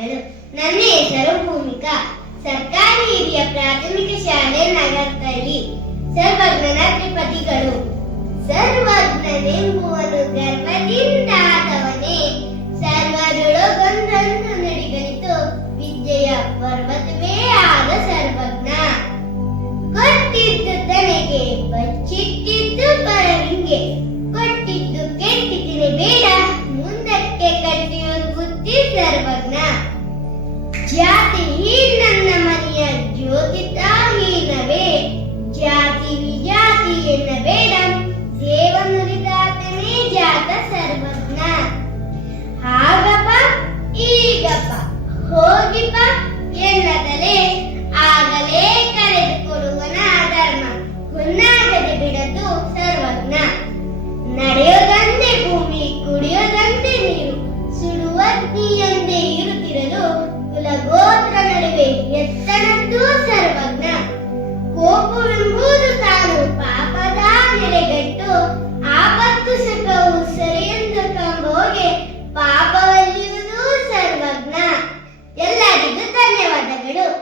ವಂದನೆಗಳು. ನನ್ನ ಹೆಸರು ಭೂಮಿಕಾ. ಸರ್ಕಾರಿ ಹಿರಿಯ ಪ್ರಾಥಮಿಕ ಶಾಲೆ ನಗರದಲ್ಲಿ. ಸರ್ವಜ್ಞನ ತ್ರಿಪದಿಗಳು. ಸರ್ವಜ್ಞನೆಂಬುವನು ಗರ್ವದಿಂದ ಆದವನೇ, ಸರ್ವರೊಳಗೊಂದೊಂದು ನುಡಿಗಳಿತು, ವಿದ್ಯೆಯ ಪರ್ವತವೇ ಆದ ಸರ್ವಜ್ಞ. ಕೊಟ್ಟಿದ್ದು ತನಗೆ, ಬಚ್ಚಿಟ್ಟಿದ್ದು ಪರರಿಗೆ, ಕೊಟ್ಟಿದ್ದು ಕೆಟ್ಟಿದ್ದರೆ ಬೇಡ, ಮುಂದಕ್ಕೆ ಕಟ್ಟಿಯುವುದು ಬುದ್ಧಿ ಸರ್ವಜ್ಞ. ಜಾತಿ ನನ್ನ ಮನೆಯ ಜ್ಯೋತಿ ತಾಹೀನವೇ, ಜಾತಿ ವಿಜಾತಿ ಎನ್ನಬೇಡ, ಸೇವ ನುರಿದಾತನೇ ಜಾತ ಸರ್ವಜ್ಞ. ಆಗಪ್ಪ ಈಗಪ್ಪ ಹೋಗಿಪ್ಪ ಎನ್ನದಲೇ